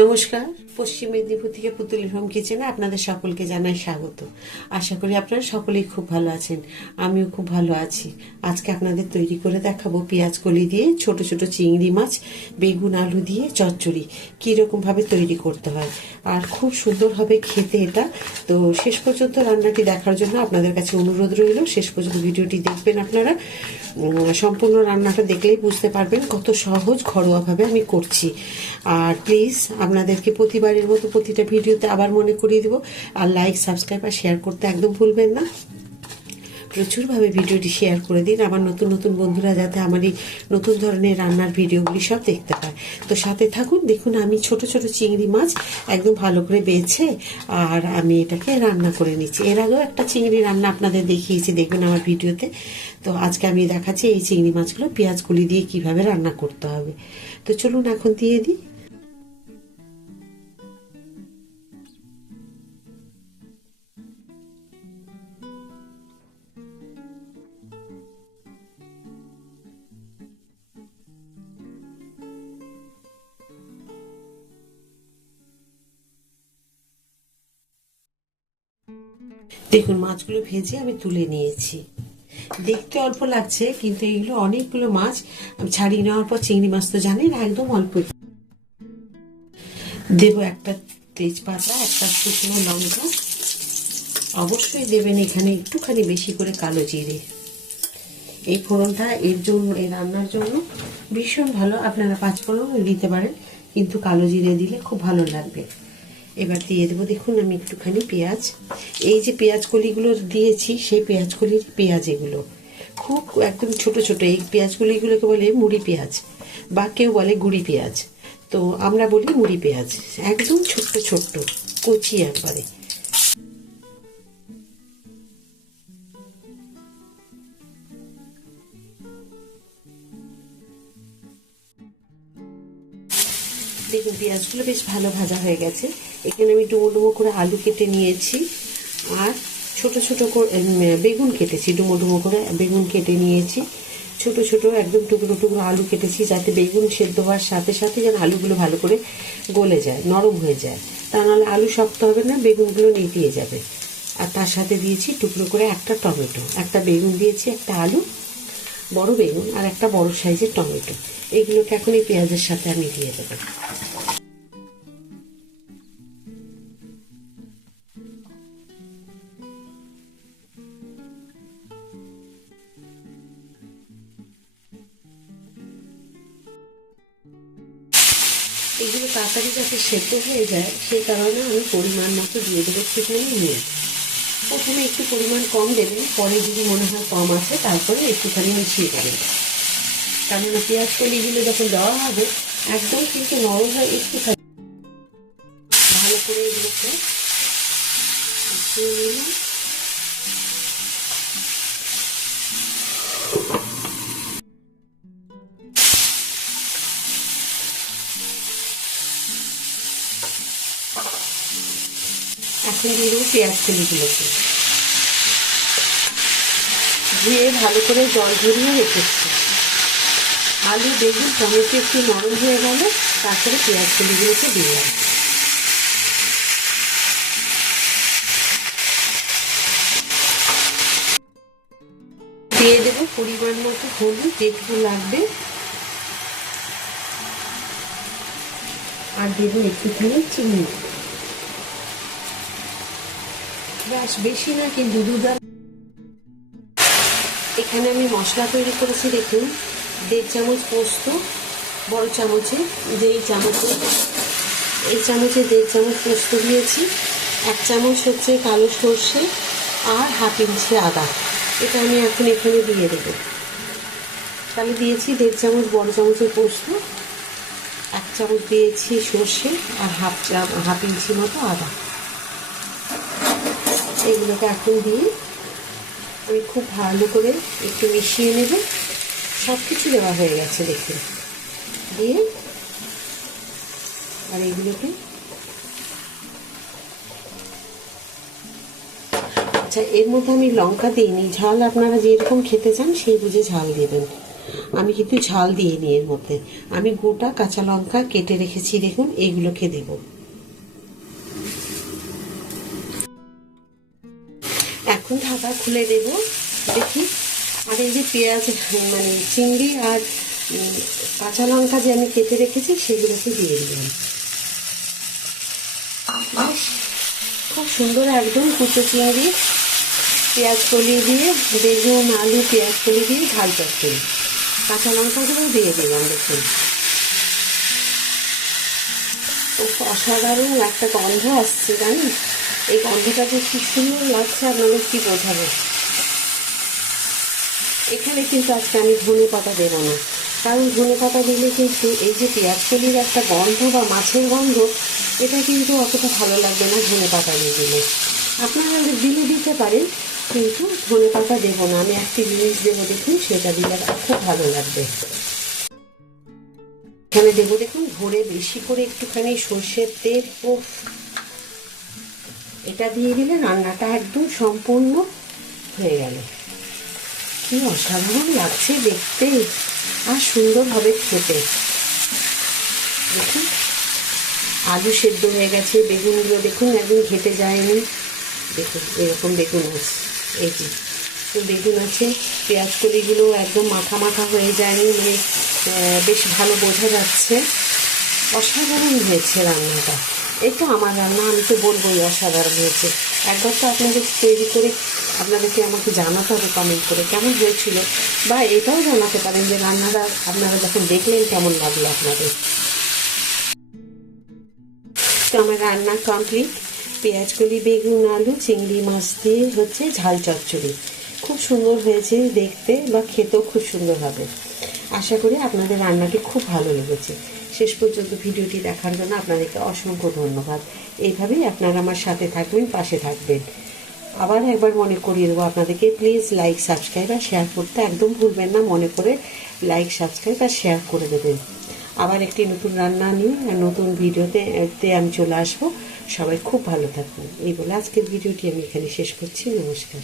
নমস্কার, পশ্চিম মেদিনীপুর থেকে পুতুলের হোম কিচেনে আপনাদের সকলকে জানাই স্বাগত। আশা করি আপনারা সকলেই খুব ভালো আছেন, আমিও খুব ভালো আছি। আজকে আপনাদের তৈরি করে দেখাবো পেঁয়াজ কলি দিয়ে ছোট ছোট চিংড়ি মাছ, বেগুন আলু দিয়ে চচ্চড়ি কীরকম ভাবে তৈরি করতে হয়। আর খুব সুন্দর হবে খেতে এটা। তো শেষ পর্যন্ত রান্নাটি দেখার জন্য আপনাদের কাছে অনুরোধ রইল, শেষ পর্যন্ত ভিডিওটি দেখবেন আপনারা। সম্পূর্ণ রান্নাটা দেখলেই বুঝতে পারবেন কত সহজ ঘরোয়াভাবে আমি করছি। আর প্লিজ আপনাদেরকে প্রতিবারের মতো প্রতিটা ভিডিওতে আবার মনে করিয়ে দেবো, আর লাইক, সাবস্ক্রাইব আর শেয়ার করতে একদম ভুলবেন না। প্রচুরভাবে ভিডিওটি শেয়ার করে দিন, আমার নতুন নতুন বন্ধুরা যাতে আমার এই নতুন ধরনের রান্নার ভিডিওগুলি সব দেখতে পায়। তো সাথে থাকুন। দেখুন, আমি ছোট ছোট চিংড়ি মাছ একদম ভালো করে বেছে আর আমি এটাকে রান্না করে নিচ্ছি। এর আগেও একটা চিংড়ি রান্না আপনাদের দেখিয়েছি, দেখবেন আমার ভিডিওতে। তো আজকে আমি দেখাচ্ছি এই চিংড়ি মাছগুলো পেঁয়াজ কলি দিয়ে কিভাবে রান্না করতে হবে। তো চলুন এখন দিয়ে দিই। দেখুন, মাছগুলো ভেজে আমি তুলে নিয়েছি। দেখতে অল্প লাগছে, কিন্তু এগুলো অনেকগুলো মাছ। আমি ছাড়িয়ে নেওয়ার পর চিংড়ি মাছ তো জানেন একদম অল্প দেবো। একটা তেজপাতা, একটা শুকনো লঙ্কা, অবশ্যই দেবেন এখানে একটুখানি বেশি করে কালো জিরে। এই ফোড়নটা এর জন্য, এই রান্নার জন্য ভীষণ ভালো। আপনারা পাঁচফোড়ন দিতে পারেন, কিন্তু কালো জিরে দিলে খুব ভালো লাগবে। এবার দিয়ে দেবো, দেখুন আমি একটুখানি পেঁয়াজ। এই যে পেঁয়াজ কলিগুলো দিয়েছি, সেই পেঁয়াজ কলির পেঁয়াজ এগুলো খুব একদম ছোট ছোট। এই পেঁয়াজ কলিগুলোকে বলে মুড়ি পেঁয়াজ, বা কেউ বলে গুঁড়ি পেঁয়াজ। তো আমরা বলি মুড়ি পেঁয়াজ। একদম ছোট্ট ছোট্ট কচি একবারে। দেখুন, পেঁয়াজগুলো বেশ ভালো ভাজা হয়ে গেছে। এখানে আমি ডুমো ডুমো করে আলু কেটে নিয়েছি, আর ছোট ছোট করে বেগুন কেটেছি। ডুমো ডুমো করে বেগুন কেটে নিয়েছি, ছোট ছোট একদম টুকরো টুকরো আলু কেটেছি, যাতে বেগুন সেদ্ধ হওয়ার সাথে সাথে যেন আলুগুলো ভালো করে গলে যায়, নরম হয়ে যায়। তা নাহলে আলু শক্ত হবে না, বেগুনগুলো নেতিয়ে যাবে। আর তার সাথে দিয়েছি টুকরো করে একটা টমেটো, একটা বেগুন দিয়েছি, একটা আলু, বড় বেগুন, আর একটা বড় সাইজের টমেটো। এইগুলোকে এখন এই পেঁয়াজের সাথে আমি দিয়ে দেবো। এগুলো তাড়াতাড়ি যাতে সেদ্ধ হয়ে যায়, সেই কারণে আমি পরিমাণ মতো দিয়ে দেবো একটুখানি নুন। প্রথমে একটু পরিমাণ কম দেবেন, পরে যদি মনে হয় কম আছে তারপরে একটুখানি মিশিয়ে দেবেন। কেননা পেঁয়াজ কলিগুলো যখন দেওয়া হবে একদম কিন্তু নরম হয়, একটুখানি ভালো করে এগুলোকে মিশিয়ে নিলাম। এখন দিয়ে দেবো পেঁয়াজ কলিগুলোকে, ধুয়ে ভালো করে জল ঝরিয়ে রেখেছি। আলু, বেগুন, টমেটো একটু নরম হয়ে গেল, তারপরে পেঁয়াজ কলিগুলোকে দিলাম। দিয়ে দেবো পরিমাণ মতো হলুদ, যেটুকু লাগবে, আর দেবো একটুখানি চিনি। ব্যাস, বেশি না, কিন্তু দুধ। এখানে আমি মশলা তৈরি করেছি। দেখুন, 1.5 চামচ পোস্ত, বড় চামচে, যে এই চামচে 1.5 চামচ পোস্ত দিয়েছি। 1 চামচ হচ্ছে কালো সর্ষে, আর 1/2 ইঞ্চি আদা। এটা আমি এখন এখানে দিয়ে দেবো। তাহলে দিয়েছি 1.5 চামচ বড় চামচের পোস্ত, 1 চামচ দিয়েছি সর্ষে, আর 1/2 ইঞ্চি মতো আদা। এগুলোকে এখন দিয়ে আমি খুব ভালো করে একটু মিশিয়ে নেব। সব কিছু দেওয়া হয়ে গেছে দেখুন, দিয়ে আর এগুলোকে, আচ্ছা, এর মধ্যে আমি লঙ্কা দিইনি। ঝাল আপনারা যেরকম খেতে চান সেই বুঝে ঝাল দেবেন। আমি কিন্তু ঝাল দিইনি এর মধ্যে। আমি গোটা কাঁচা লঙ্কা কেটে রেখেছি, দেখুন এইগুলোকে দেব। এখন ঢাকা খুলে দেব, দেখুন। আর এই যে পেঁয়াজ মানে চিংড়ি আর কাঁচা লঙ্কা যে আমি কেটে রেখেছি সেগুলোকে দিয়ে দিলাম। বেশ খুব সুন্দর একদম কুচো চিংড়ি, পেঁয়াজ কলি দিয়ে, বেগুন আলু পেঁয়াজ কলি দিয়ে ঝাল চচ্চড়ি। কাঁচা লঙ্কাগুলো দিয়ে দিলাম, দেখুন। অসাধারণ একটা গন্ধ আসছে, জানেন? এই গন্ধটা যে কি সুন্দর লাগছে আপনাদের কি বোঝাবো। এখানে কিন্তু আজকে আমি ধনে পাতা দেবো না, কারণ ধনে পাতা দিলে কিন্তু এই যে পেঁয়াজ কলির একটা গন্ধ বা মাছের গন্ধ, এটা কিন্তু অতটা ভালো লাগবে না ধনে পাতা দিয়ে দিলে। আপনারা দিলে দিতে পারেন, কিন্তু ধনে পাতা দেবো না। আমি একটি জিনিস দেবো, দেখুন, সেটা দিলে খুব ভালো লাগবে। এখানে দেবো, দেখুন, ভরে বেশি করে একটুখানি সর্ষের তেল। ও এটা দিয়ে দিলে রান্নাটা একদম সম্পূর্ণ হয়ে গেল। কি অসাধারণ লাগছে দেখতে আর সুন্দর হবে খেতে। দেখুন আলু সেদ্ধ হয়ে গেছে, বেগুনগুলো দেখুন একদম ঘেটে যায়নি। দেখুন এরকম বেগুন আছে, এই যে বেগুন আছে। পেঁয়াজ কলিগুলো একদম মাখা মাখা হয়ে যায়নি, মানে বেশ ভালো বোঝা যাচ্ছে। অসাধারণ হয়েছে রান্নাটা। এই তো আমার রান্না, আমি তো বলবোই অসাধারণ হয়েছে। একবার তো আপনাদের তৈরি করে আপনাদেরকে আমাকে জানাতে হবে কমেন্ট করে কেমন হয়েছিল, বা এটাও জানাতে পারেন যে রান্নাটা আপনারা যখন দেখলেন কেমন লাগলো আপনাদের। তো আমার রান্না কমপ্লিট। পেঁয়াজ কলি বেগুন আলু চিংড়ি মাছ দিয়ে হচ্ছে ঝাল চচ্চড়ি। খুব সুন্দর হয়েছে দেখতে, বা খেতেও খুব সুন্দর হবে। আশা করি আপনাদের রান্নাটি খুব ভালো লেগেছে। শেষ পর্যন্ত ভিডিওটি দেখার জন্য আপনাদেরকে অসংখ্য ধন্যবাদ। এইভাবেই আপনারা আমার সাথে থাকবেন, পাশে থাকবেন। আবার একবার মনে করিয়ে দেবো আপনাদেরকে, প্লিজ লাইক সাবস্ক্রাইব আর শেয়ার করতে একদম ভুলবেন না। মনে করে লাইক সাবস্ক্রাইব আর শেয়ার করে দেবেন। আবার একটি নতুন রান্না নিয়ে নতুন ভিডিওতে আমি চলে আসবো। সবাই খুব ভালো থাকবেন। এই বলে আজকের ভিডিওটি আমি এখানে শেষ করছি। নমস্কার।